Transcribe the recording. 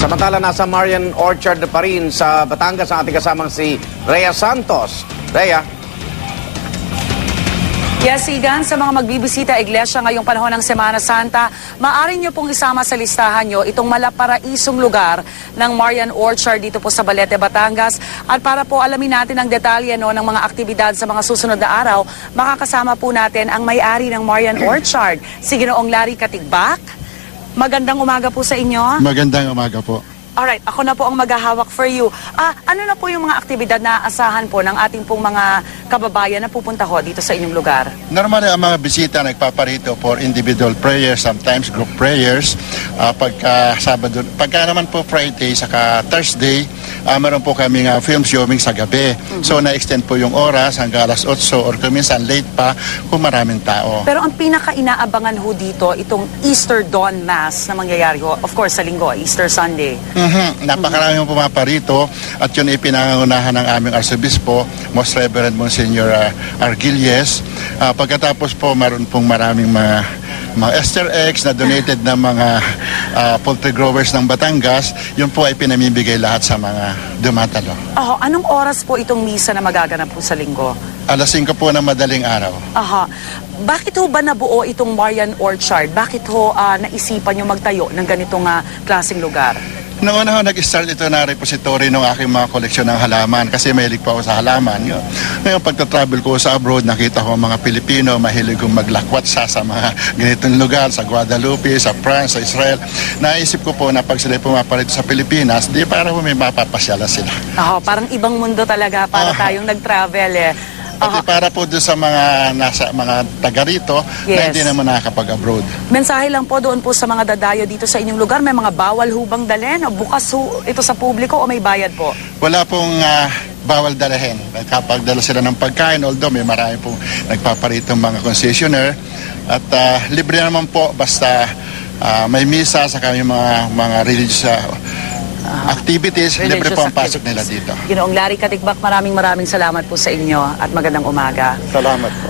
Samantala, nasa Marian Orchard pa rin sa Batangas ang ating kasamang si Rhea Santos. Rhea. Yes, Igan, sa mga magbibisita iglesia ngayong panahon ng Semana Santa, maaari nyo pong isama sa listahan nyo itong malaparaisong lugar ng Marian Orchard dito po sa Balete, Batangas. At para po alamin natin ang detalye ng mga aktibidad sa mga susunod na araw, makakasama po natin ang may-ari ng Marian Orchard, si Ginoong Larry Katigbak. Magandang umaga po sa inyo. Magandang umaga po. Alright, ako na po ang maghahawak for you. Ano na po yung mga aktibidad na asahan po ng ating pong mga kababayan na pupunta ho dito sa inyong lugar? Normally, ang mga bisita nagpaparito for individual prayers, sometimes group prayers. Pagka naman po Friday, saka Thursday, meron po kaming film showing sa gabi. So, na-extend po yung oras hanggang alas 8 or kuminsan late pa kung maraming tao. Pero ang pinaka-inaabangan ho dito, itong Easter Dawn Mass na mangyayari ho, of course sa linggo, Easter Sunday. Napakaraming pumaparito at yun ipinangunahan ng aming Arsobispo, Most Reverend Monsignor Argilles. Pagkatapos po, meron pong maraming mga Easter eggs na donated ng mga poultry growers ng Batangas. Yun po ay pinamibigay lahat sa mga dumatalo. Anong oras po itong misa na magaganap po sa linggo? Alas 5 po ng madaling araw. Bakit ho ba nabuo itong Marian Orchard? Bakit ho naisipan nyo magtayo ng ganitong klaseng lugar? Noong una nag-start ito na repository ng aking mga koleksyon ng halaman kasi mahilig pa ako sa halaman. Ngayon pagta-travel ko sa abroad, nakita ko mga Pilipino mahilig kong maglakwat sa mga ganitong lugar, sa Guadalupe, sa France, sa Israel. Naisip ko po na pag sila pumaparito sa Pilipinas, di para may mapapasyala sila. Parang ibang mundo talaga para tayong nag-travel eh. Pati para po doon sa mga taga rito na hindi naman nakakapag-abroad. Mensahe lang po doon po sa mga dadayo dito sa inyong lugar. May mga bawal hubang dalhin? O bukas ito sa publiko o may bayad po? Wala pong bawal dalahin. Kapag dala sila ng pagkain, although may marami pong nagpaparitong mga concessionaire. At libre naman po basta may misa sa kanyang mga religious activities, libre po ang pasok nila dito. Ginoong Larry Katigbak, maraming salamat po sa inyo at magandang umaga. Salamat po.